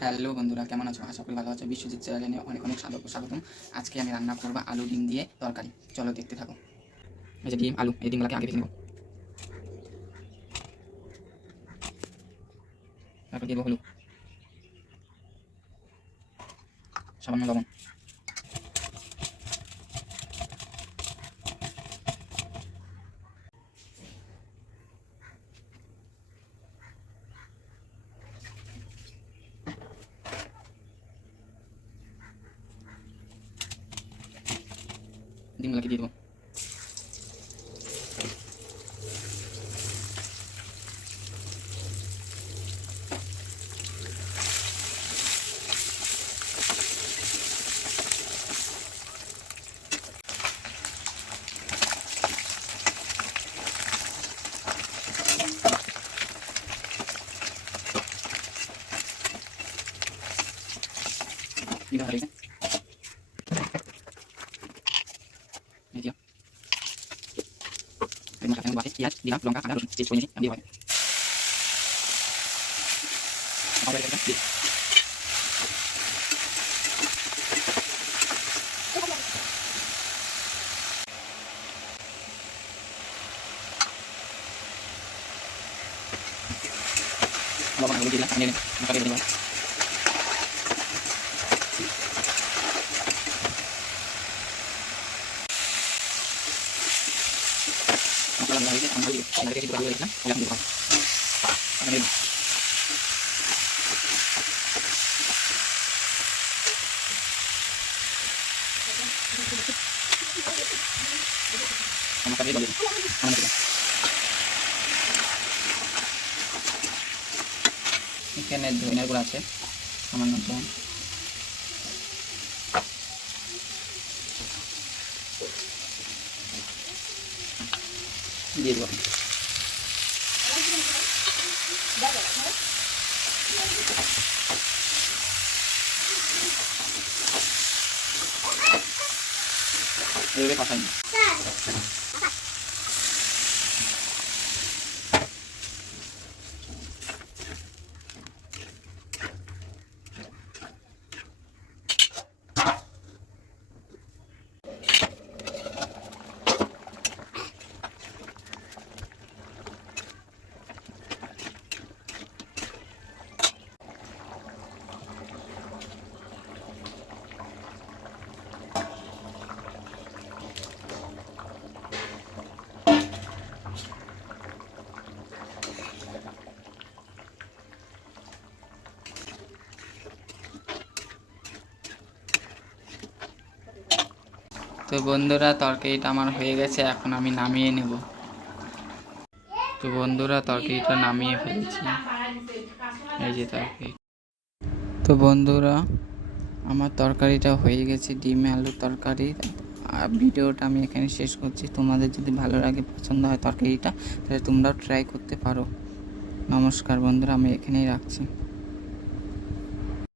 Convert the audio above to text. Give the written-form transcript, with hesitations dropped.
Hello বন্ধুরা, কেমন আছো? আশা করি ভালো আছো। বিশ্বজিৎ চ্যানেলে অনেক অনেক স্বাগতম। আজকে আমি রান্না করবো আলু ডিম দিয়ে তরকারি। চলো দেখতে থাকো। এই যে ডিম আলু, এই ডিমগুলোকে আগে ভেজে নেব। তারপর দিয়ে দেবো হলুদ, সামান্য লবণ, ডিমগুলোকে দিয়ে দেবো। ডিম ভাজা হয়েছে, এই যে ডিম সাথে বাকি পেঁয়াজ দিলাম, লঙ্কা, আদা, রসুন পেস্ট করে নিয়েছি, আমি দিয়ে দেবো। লবণ আলু দিলাম, আমি মশলা দিয়ে দেবো। মশলা দেওয়া হয়েছে, আমি দিয়ে দিলাম। এখানে কিছু আলু রেখেছিলাম, ওগুলো আমি দিয়ে দেবো। আমি দিয়ে দেবো। মশলা দিয়ে জল দিয়ে দেবো। আমি দিয়ে দেবো। এখানে ধনিয়ার গুঁড়ো আছে সামান্য, দিয়ে দেবো। এভাবে কষাই নিই। তো বন্ধুরা, তরকারিটা আমার হয়ে গেছে, এখন আমি নামিয়ে নেব। তো বন্ধুরা, তরকারিটা নামিয়ে ফেলেছি, এই যে তরকারি। তো বন্ধুরা, আমার তরকারিটা হয়ে গেছে, ডিম আলুর তরকারি। ভিডিওটা আমি এখানে শেষ করছি। তোমাদের যদি ভালো লাগে, পছন্দ হয় তরকারিটা, তাহলে তোমরাও ট্রাই করতে পারো। নমস্কার বন্ধুরা, আমি এখানেই রাখছি।